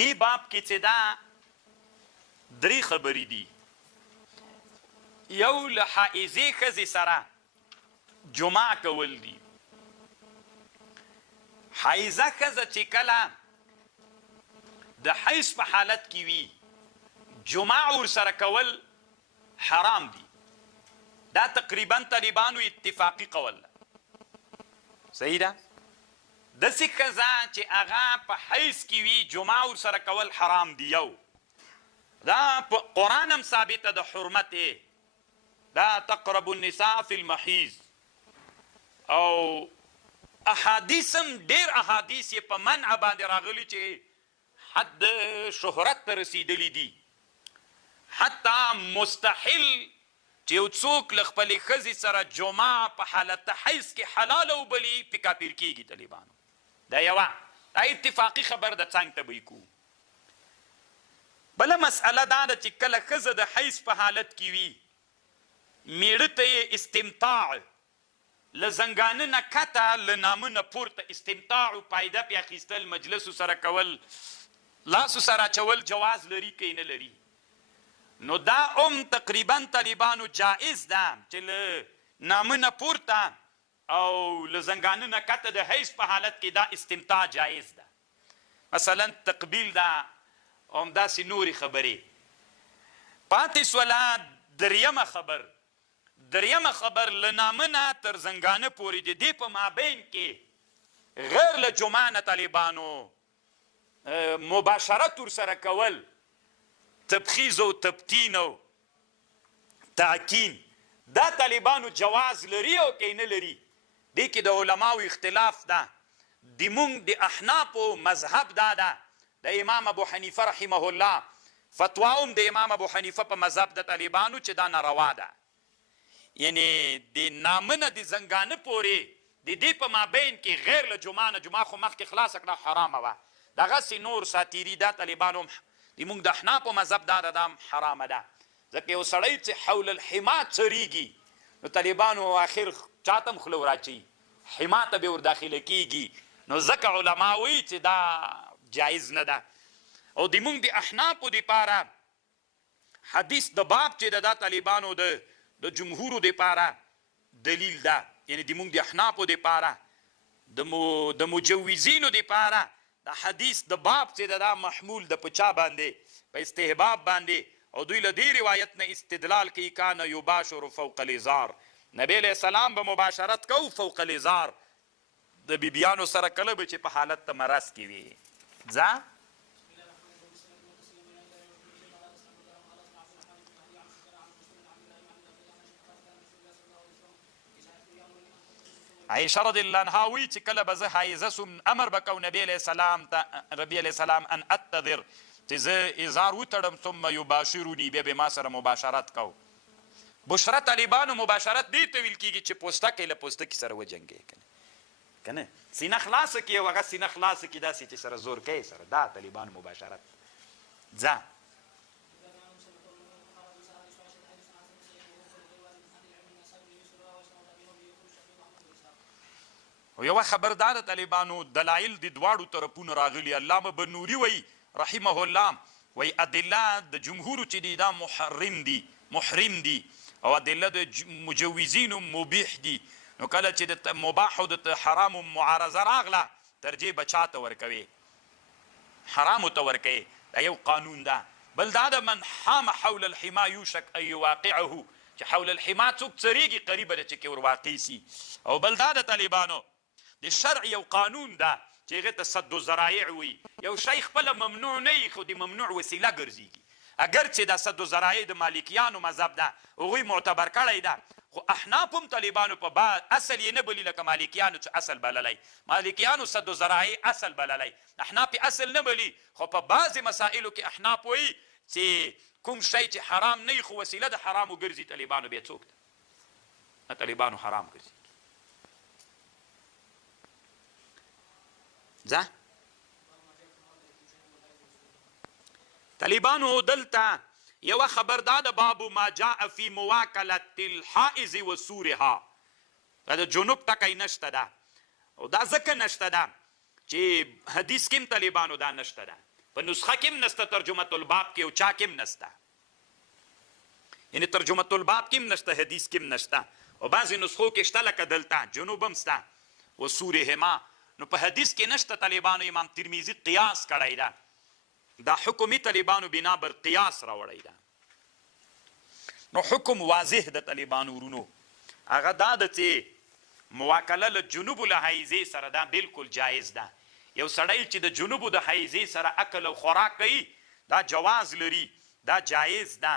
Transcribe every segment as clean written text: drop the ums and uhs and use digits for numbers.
دی باب کې چې دا درې خبرې دي. یو له حائزې ښځې سره جماع کول دي. حائزه ښځه چې کله د حیض په حالت کې وي جماع ورسره کول حرام دي. دا تقریبا طالبانو اتفاقی قول صحیح ده. داسې ښځه چې هغه په حیض کې وي جماع ورسره کول حرام دي. یو دا په قرآن هم ثابته د حرمت دا تقرب النساء فی المحیض، او احادیث هم ډېر احادیث یې په منع باندې راغلي چې حد شهرت ته رسیدلی دي. حتی مستحل چې یو څوک له خپلې ښځې سره جماع په حالت حیض کې حلاله وبلي پې کافر کېږي طالبانو. دا یوه دا اتفاقي خبر ده، څنګ ته به یې کوو. بله مسئله دا ده چې کله ښځه د حیض په حالت کې وي میړه ته یې استمتاع له زنګانه نه کته له نامه نه پورته استمتاع و پایده پې اخیستل مجلسو سره کول لاسو سره اچول جواز لري که نه لري. نو دا تقریبا طالبانو جائز ده چې له نامه نه پورته او له زنګانه نه کته د حیض په حالت کې دا استمتاع جائز ده. مثلا تقبیل ده او همداسې نورې خبرې. پاتې سوله دریمه خبر له نامه نه تر زنګانه پورې د دې په مابین کې غیر له جمعه نه طالبانو مباشرت ورسره کول، تبخیز او تبتین او تعکین، دا طالبانو جواز لري او که نه لري. دې کې د علماو اختلاف ده. د احنافو مذهب دا ده، د امام ابو حنیفه رحمه الله فتوا هم د امام ابو حنیفه په مذهب د طالبانو چې دا ناروا ده. یعنی د نامه نه د زنګانه پورې د دې په مابین کې غیر له جمعه نه، جمعه خو مخکې خلاصه کړه حرامه وه، دغسې نور ساتیري دا طالبانو زموږ د احنافو مذهب دا ده، دا حرامه ده. ځکه یو سړی چې حول الحما څریږي نو طالبانو آخر چاته هم خوله وراچوي، حما ته به ور داخله کېږي. نو ځکه علما وایي چې دا جایز نه ده. او د موږ د احنافو دپاره حدیث د باب چې د دا طالبانو د جمهورو دپاره دلیل ده. یعنی د موږ د احنافو دپاره د مجوزینو دپاره د حدیث د باب چې د دا محمول د په چا باندې په استحباب باندې، او دوی له دې روایت نه استدلال کوي کان یباشر فوق الازار، نبی علیه السلام به مباشرت کو فوق الازار د بیبیانو سره کله به چې په حالت ته مرض کې وي. ځه عایشه رضی الله عنها وی چې کله به زه حایزه سوم امر به کو نبی علیه السلام ان اتذر چې زه ازار وتړم ثم یباشروني بیا به ما سره مباشرت کو. بشرت طالبانو مباشرت دې ته ویل کېږي چې پوستکی له پوستکي سره وجنګې که نه سینه خلاصه کړي او هغه سینه خلاصه کړي داسې چې سره زور کوي سره، دا طالبانو مباشرت. ځه او یوه خبر دا د طالبانو دلایل د دواړو طرفونو راغلي. علامه بنوري وایي رحمه الله وایي ادله د جمهورو چې دي دا محرم دي او ادله د مجوزینو مبیح دي. نو کله چې د مباح او د حرامو معارضه راغله ترجیح به چا ته ورکوي؟ حرامو ته ورکوي. دا یو قانون ده. بل دا د من حام حول الحما یوشک ان یواقعه، چې حول الحما څوک څریږي قریبه ده چې کې ور واقع سي. او بل دا د طالبانو د شرع یو قانون ده چې هغې ته صد الذرایع وي. یو شی خپله ممنوع نه وي خو د ممنوع وسیله ګرځېږي. اگر چې دا صد الذرایع د مالکیانو مذهب ده هغوی معتبر کړی ده، خو احناف هم طالبانو په بعد اصل یې نه بلي لکه مالکیانو چې اصل بللی. مالکیانو صد الذرایع اصل بللی، احناف اصل نه بلي. خو په بعضې مسائلو کې احناف وایي چې کوم شی چې حرام نه وي خو وسیله د حرامو ګرځي طالبانو بیا څوک ده؟ نه طالبانو حرام ګرځي. ځه طالبانو دلته یوه خبر دا د بابو ما جاء فی مواکلت الحائز و سورها، دا د جنوب ټکی نشته ده. او دا ځکه نشته ده چې حدیث کې هم طالبانو دا نشته ده. په نسخه کې هم نشته ترجمه الباب کې او چا کې هم نشته یعنی ترجمه الباب کې هم نشته حدیث کې هم نشته او بعضې نسخو کې شته لکه دلته جنوب هم شته و سورهما نو په حدیث کې نشته طالبانو امام ترمذي قیاس کړی ده دا حکمي طالبانو بنا بر قیاس راوړی ده نو حکم واضح د طالبانو ورونو هغه دا ده چې مواکله له جنوب له حیزې سره دا بالکل جایز ده یو سړی چې د جنوبو د حیزې سره اکل او خوراک کوي دا جواز لري دا جایز ده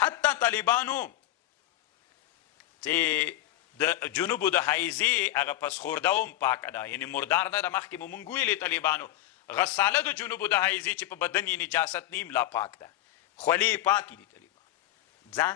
حتی طالبانو چې د جنوبو د حیزې هغه پسخورده هم پاکه ده یعنی مردار نه ده مخکې مو مونږ ویلې طالبانو غساله د جنوبو د حیزې چې په بدن یې نجاست نیم لا پاک ده خولې پاکې دي طالبان ځه